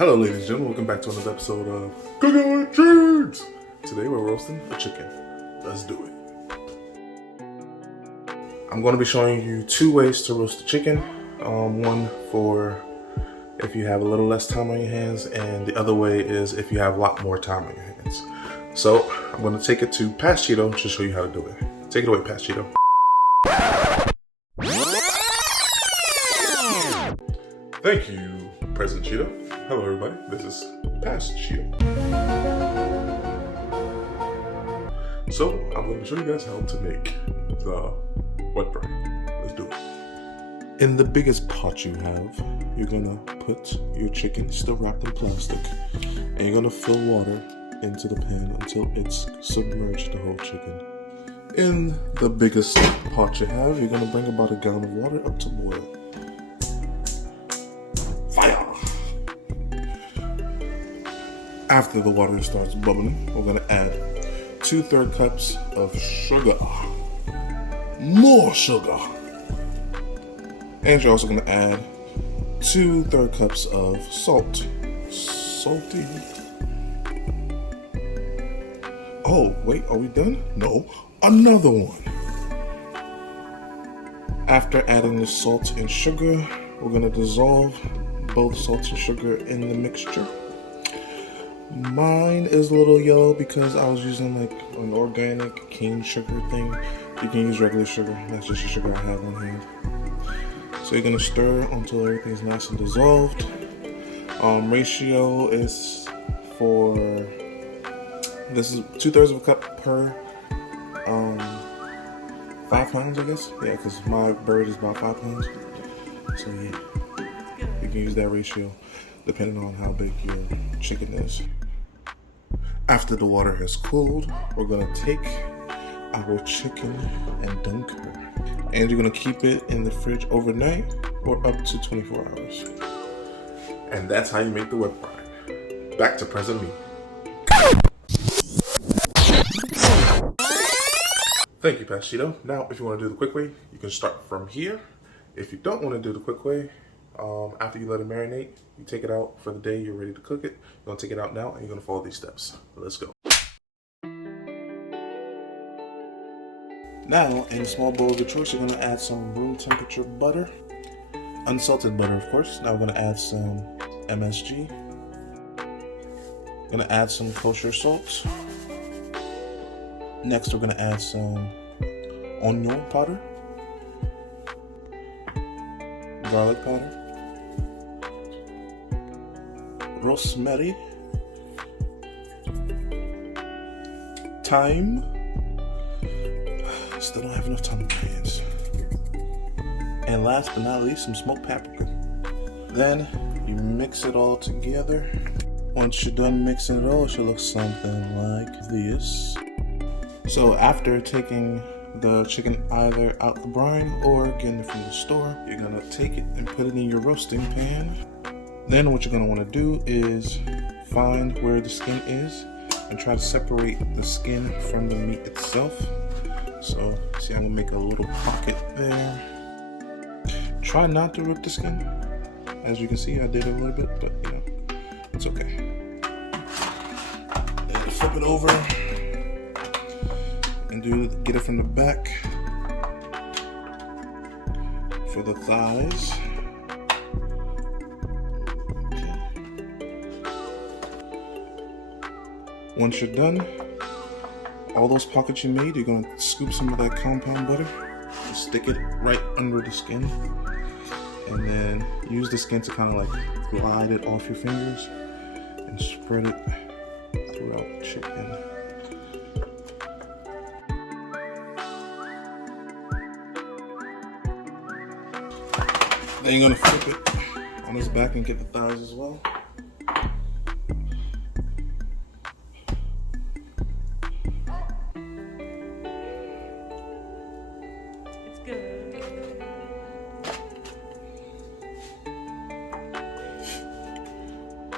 Hello ladies and gentlemen, welcome back to another episode of Cooking with Cheeds. Today we're roasting a chicken. Let's do it. I'm going to be showing you two ways to roast the chicken. One for if you have a little less time on your hands, and the other way is if you have a lot more time on your hands. So I'm going to take it to Past Cheeto to show you how to do it. Take it away, Past Cheeto. Thank you, President Cheeto. Hello everybody, this is Past Cheeto. So I'm going to show you guys how to make the wet brine. Let's do it. In the biggest pot you have, you're going to put your chicken still wrapped in plastic, and you're going to fill water into the pan until it's submerged the whole chicken. In the biggest pot you have, you're going to bring about a gallon of water up to boil. Fire! After the water starts bubbling, we're going to add 2/3 cups of sugar. More sugar! And you're also going to add 2/3 cups of salt. Salty. Oh, wait, are we done? No, another one. After adding the salt and sugar, we're going to dissolve both salt and sugar in the mixture. Mine is a little yellow because I was using like an organic cane sugar thing. You can use regular sugar, that's just the sugar I have on hand. So you're going to stir until everything's nice and dissolved. Ratio is for, this is 2/3 of a cup per 5 pounds, I guess. Yeah, because my bird is about 5 pounds. So yeah, you can use that ratio depending on how big your chicken is. After the water has cooled, we're gonna take our chicken and dunk her. And you're gonna keep it in the fridge overnight or up to 24 hours. And that's how you make the wet brine. Back to present me. Thank you, Past Cheeto. Now, if you want to do the quick way, you can start from here. If you don't want to do the quick way, after you let it marinate, you take it out for the day you're ready to cook it. You're going to take it out now, and you're going to follow these steps. Let's go. Now, in a small bowl of your choice, you're going to add some room temperature butter. Unsalted butter, of course. Now we're going to add some MSG. Going to add some kosher salt. Next, we're going to add some onion powder, garlic powder, rosemary, thyme. Still don't have enough time in my hands. And last but not least, some smoked paprika. Then you mix it all together. Once you're done mixing it all, it should look something like this. So after taking the chicken either out the brine or getting it from the store, you're gonna take it and put it in your roasting pan. Then what you're gonna wanna do is find where the skin is and try to separate the skin from the meat itself. So see, I'm gonna make a little pocket there. Try not to rip the skin. As you can see, I did a little bit, but you know, it's okay. Then flip it over and get it from the back for the thighs. Once you're done, all those pockets you made, you're going to scoop some of that compound butter and stick it right under the skin, and then use the skin to kind of like glide it off your fingers and spread it throughout the chicken. Then you're going to flip it on its back and get the thighs as well. It's good.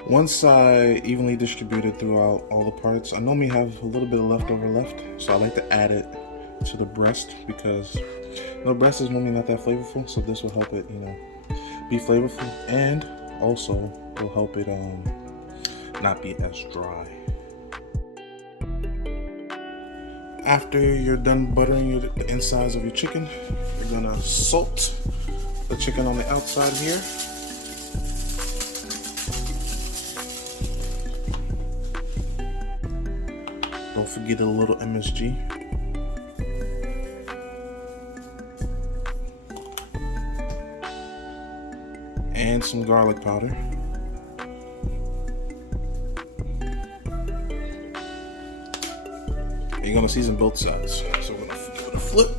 Once I evenly distribute it throughout all the parts, I normally have a little bit of leftover left, so I like to add it to the breast because the breast is normally not that flavorful, so this will help it, you know, be flavorful. And also will help it not be as dry. After you're done buttering the insides of your chicken, you're gonna salt the chicken on the outside here. Don't forget a little MSG. And some garlic powder. And you're gonna season both sides. So we're gonna give it a flip.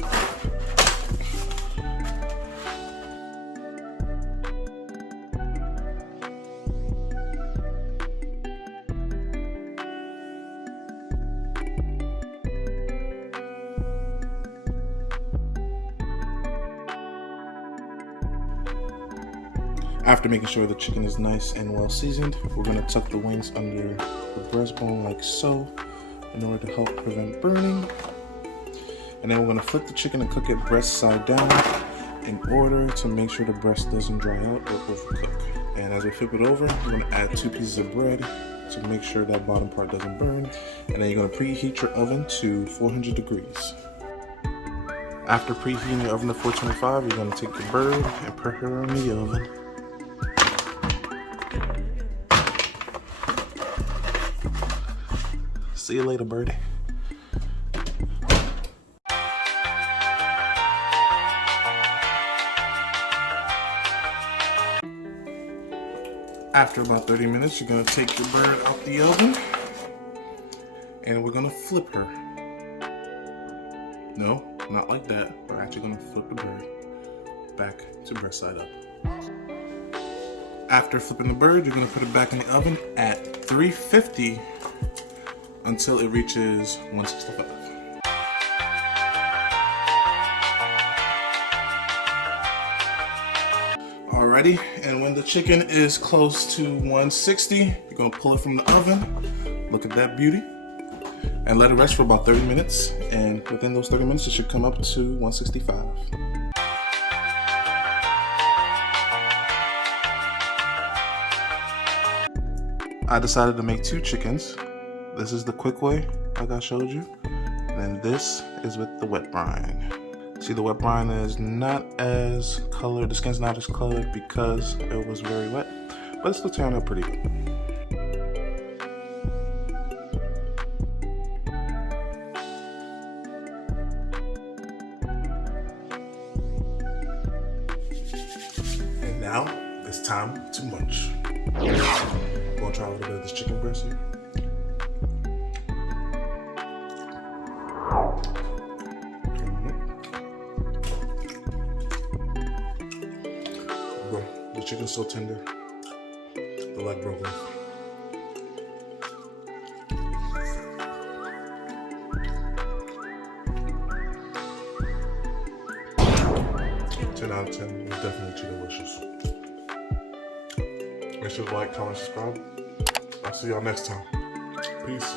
After making sure the chicken is nice and well seasoned, we're going to tuck the wings under the breastbone like so in order to help prevent burning. And then we're going to flip the chicken and cook it breast side down in order to make sure the breast doesn't dry out or overcook. And as we flip it over, we're going to add 2 pieces of bread to make sure that bottom part doesn't burn. And then you're going to preheat your oven to 400 degrees. After preheating your oven to 425, you're going to take the bird and put her in the oven. See you later, birdie. After about 30 minutes, you're gonna take your bird out the oven and we're gonna flip her. No, not like that. We're actually gonna flip the bird back to breast side up. After flipping the bird, you're gonna put it back in the oven at 350 until it reaches 165. Alrighty, and when the chicken is close to 160, you're gonna pull it from the oven. Look at that beauty. And let it rest for about 30 minutes. And within those 30 minutes, it should come up to 165. I decided to make 2 chickens. This is the quick way, like I showed you. And then this is with the wet brine. See, the wet brine is not as colored, the skin's not as colored because it was very wet, but it still turned out pretty good. And now, it's time to munch. I'm gonna try a little bit of this chicken breast here. The chicken's so tender, the leg broke off. Ten out of 10, it's definitely too delicious. Make sure to like, comment, subscribe. I'll see y'all next time. Peace.